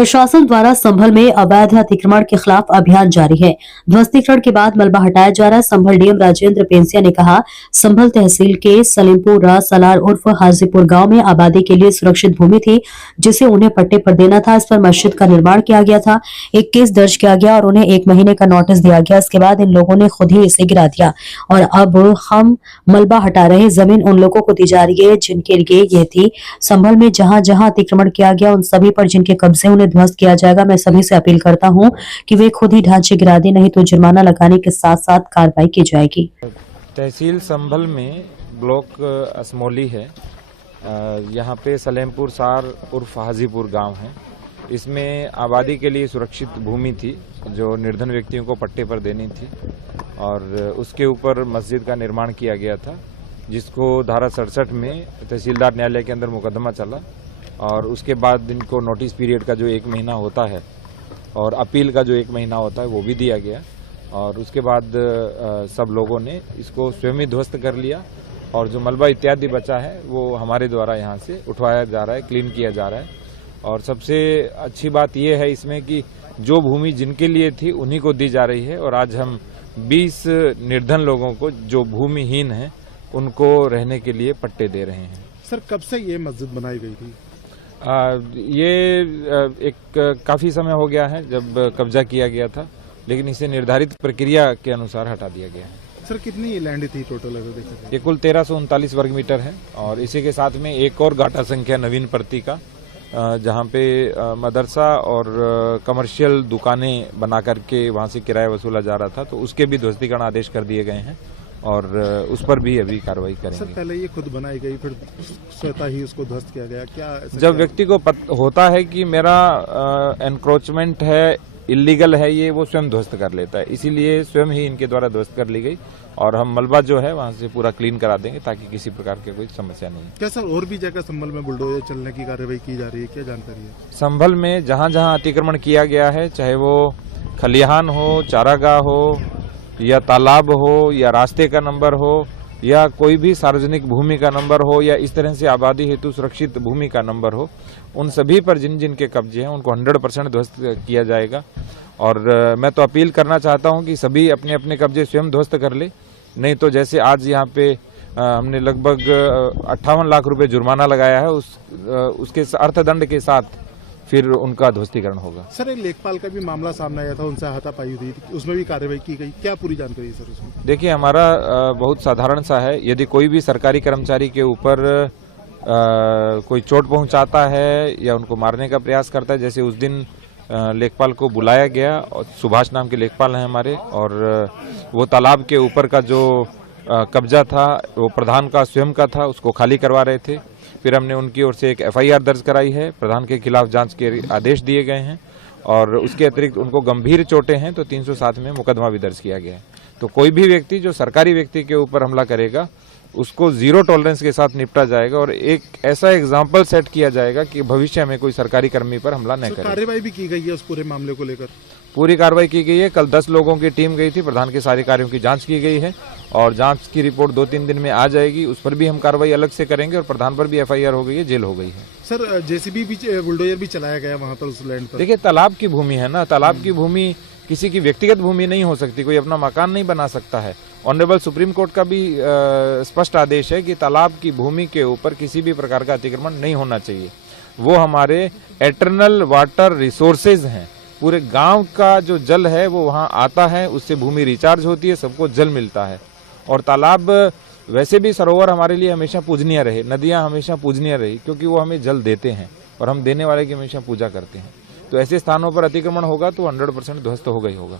प्रशासन द्वारा संभल में अवैध अतिक्रमण के खिलाफ अभियान जारी है। ध्वस्तीकरण के बाद मलबा हटाया जा रहा है। संभल डीएम राजेंद्र पेंसिया ने कहा, संभल तहसील के सलीमपुर सलार उर्फ हाजीपुर गांव में आबादी के लिए सुरक्षित भूमि थी, जिसे उन्हें पट्टे पर देना था। इस पर मस्जिद का निर्माण किया गया था। एक केस दर्ज किया गया और उन्हें 1 महीने का नोटिस दिया गया। इसके बाद इन लोगों ने खुद ही इसे गिरा दिया और अब हम मलबा हटा रहे। जमीन उन लोगों को दी जा रही है जिनके लिए ये थी। संभल में जहां जहां अतिक्रमण किया गया उन सभी पर जिनके कब्जे उन्हें ध्वस्त किया जाएगा। मैं सभी से अपील करता हूं कि वे खुद ही ढांचे गिरा दें, नहीं तो जुर्माना लगाने के साथ साथ कार्रवाई की जाएगी। तहसील संभल में ब्लॉक असमोली है। यहाँ पे सलेमपुर सार उर्फ हाजीपुर गांव है। इसमें आबादी के लिए सुरक्षित भूमि थी जो निर्धन व्यक्तियों को पट्टे पर देनी थी और उसके ऊपर मस्जिद का निर्माण किया गया था, जिसको धारा 67 में तहसीलदार न्यायालय के अंदर मुकदमा चला और उसके बाद इनको नोटिस पीरियड का जो 1 महीना होता है और अपील का जो 1 महीना होता है वो भी दिया गया और उसके बाद सब लोगों ने इसको स्वयं ही ध्वस्त कर लिया और जो मलबा इत्यादि बचा है वो हमारे द्वारा यहाँ से उठवाया जा रहा है, क्लीन किया जा रहा है। और सबसे अच्छी बात यह है इसमें कि जो भूमि जिनके लिए थी उन्हीं को दी जा रही है और आज हम 20 निर्धन लोगों को जो भूमिहीन हैं उनको रहने के लिए पट्टे दे रहे हैं। सर, कब से ये मस्जिद बनाई गई थी? ये एक काफी समय हो गया है जब कब्जा किया गया था, लेकिन इसे निर्धारित प्रक्रिया के अनुसार हटा दिया गया है। सर, कितनी लैंड थी टोटल अगर देखें? ये कुल 1339 वर्ग मीटर है और इसी के साथ में एक और गाटा संख्या नवीन प्रति का, जहाँ पे मदरसा और कमर्शियल दुकानें बना करके वहाँ से किराया वसूला जा रहा था, तो उसके भी ध्वस्तीकरण आदेश कर दिए गए हैं और उस पर भी अभी कार्रवाई करेंगे। सर, पहले ये खुद बनाई गई फिर स्वतः ही उसको ध्वस्त किया गया, क्या जब व्यक्ति को होता है कि मेरा एनक्रोचमेंट है, इलीगल है, ये वो स्वयं ध्वस्त कर लेता है, इसीलिए स्वयं ही इनके द्वारा ध्वस्त कर ली गई और हम मलबा जो है वहाँ से पूरा क्लीन करा देंगे ताकि किसी प्रकार की कोई समस्या नहीं है। क्या सर और भी जगह संभल में बुलडोजर चलने की कार्रवाई की जा रही है, क्या जानकारी है? संभल में जहाँ जहाँ अतिक्रमण किया गया है, चाहे वो खलिहान हो, चारागाह हो या तालाब हो या रास्ते का नंबर हो या कोई भी सार्वजनिक भूमि का नंबर हो या इस तरह से आबादी हेतु सुरक्षित भूमि का नंबर हो, उन सभी पर जिन जिन के कब्जे हैं उनको 100% ध्वस्त किया जाएगा। और मैं तो अपील करना चाहता हूं कि सभी अपने अपने कब्जे स्वयं ध्वस्त कर ले, नहीं तो जैसे आज यहाँ पे हमने लगभग 58 लाख रुपए जुर्माना लगाया है, उसके अर्थदंड के साथ फिर उनका ध्वस्तीकरण होगा। सर, एक लेखपाल का भी मामला सामने आया था, उनसे हाथापाई हुई थी, उसमें भी कार्रवाई की गई, क्या पूरी जानकारी है सर उसमें? देखिए, हमारा बहुत साधारण सा है, यदि कोई भी सरकारी कर्मचारी के ऊपर कोई चोट पहुंचाता है या उनको मारने का प्रयास करता है, जैसे उस दिन लेखपाल को बुलाया गया और सुभाष नाम के लेखपाल हैं हमारे, और वो तालाब के ऊपर का जो कब्जा था वो प्रधान का स्वयं का था, उसको खाली करवा रहे थे। फिर हमने उनकी ओर से एक FIR दर्ज कराई है, प्रधान के खिलाफ जांच के आदेश दिए गए हैं और उसके अतिरिक्त उनको गंभीर चोटें हैं तो 307 में मुकदमा भी दर्ज किया गया है। तो कोई भी व्यक्ति जो सरकारी व्यक्ति के ऊपर हमला करेगा उसको 0 टॉलरेंस के साथ निपटा जाएगा और एक ऐसा एग्जाम्पल सेट किया जाएगा कि भविष्य में कोई सरकारी कर्मी पर हमला न करे। कार्रवाई भी की गई है उस पूरे मामले को लेकर? पूरी कार्रवाई की गई है। कल 10 लोगों की टीम गई थी, प्रधान के सारे कार्यों की जांच की गई है और जांच की रिपोर्ट 2-3 दिन में आ जाएगी, उस पर भी हम कार्रवाई अलग से करेंगे और प्रधान पर भी FIR हो गई है, जेल हो गई है। सर, JCB भी बुलडोजर भी चलाया गया वहाँ पर उस लैंड पर? देखिए, तालाब की भूमि है ना, तालाब की भूमि किसी की व्यक्तिगत भूमि नहीं हो सकती, कोई अपना मकान नहीं बना सकता है। ऑनरेबल सुप्रीम कोर्ट का भी स्पष्ट आदेश है कि तालाब की भूमि के ऊपर किसी भी प्रकार का अतिक्रमण नहीं होना चाहिए। वो हमारे एटर्नल वाटर रिसोर्सेज हैं, पूरे गांव का जो जल है वो वहां आता है, उससे भूमि रिचार्ज होती है, सबको जल मिलता है। और तालाब वैसे भी सरोवर हमारे लिए हमेशा पूजनीय रहे, नदियां हमेशा पूजनीय रही, क्योंकि वो हमें जल देते हैं और हम देने वाले की हमेशा पूजा करते हैं। तो ऐसे स्थानों पर अतिक्रमण होगा तो 100% ध्वस्त होगा ही होगा।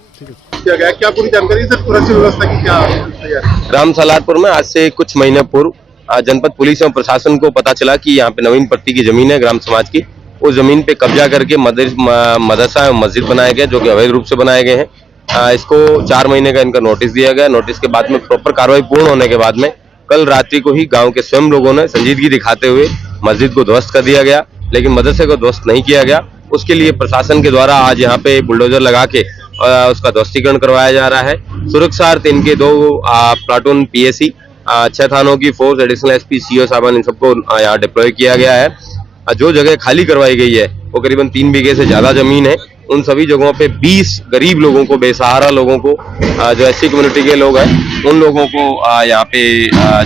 क्या पूरी जानकारी सर, सुरक्षा व्यवस्था की क्या? ग्राम सलारपुर में आज से कुछ महीने पूर्व जनपद पुलिस एवं प्रशासन को पता चला कि यहाँ पे नवीन पट्टी की जमीन है ग्राम समाज की, उस जमीन पे कब्जा करके मदरसा एवं मस्जिद बनाए गए जो कि अवैध रूप से बनाए गए हैं। इसको 4 महीने का इनका नोटिस दिया गया। नोटिस के बाद में प्रॉपर कार्रवाई पूर्ण होने के बाद में कल रात्रि को ही गांव के स्वयं लोगों ने संजीदगी दिखाते हुए मस्जिद को ध्वस्त कर दिया गया, लेकिन मदरसे को ध्वस्त नहीं किया गया। उसके लिए प्रशासन के द्वारा आज यहाँ पे बुलडोजर लगा के उसका ध्वस्तीकरण करवाया जा रहा है। सुरक्षार्थ इनके 2 प्लाटून PSC, 6 थानों की फोर्स, एडिशनल SP, CO साहबान, इन सबको यहाँ डिप्लॉय किया गया है। जो जगह खाली करवाई गई है वो करीबन 3 बीघे से ज्यादा जमीन है। उन सभी जगहों पे 20 गरीब लोगों को, बेसहारा लोगों को, जो एससी कम्युनिटी के लोग हैं उन लोगों को यहाँ पे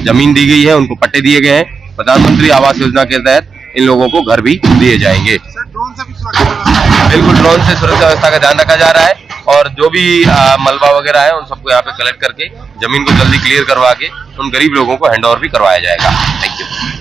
जमीन दी गई है, उनको पट्टे दिए गए हैं। प्रधानमंत्री आवास योजना के तहत इन लोगों को घर भी दिए जाएंगे। बिल्कुल ड्रोन से सुरक्षा व्यवस्था का ध्यान रखा जा रहा है और जो भी मलबा वगैरह है उन सबको यहाँ पे कलेक्ट करके जमीन को जल्दी क्लियर करवा के उन गरीब लोगों को हैंड ओवर भी करवाया जाएगा। Thank you.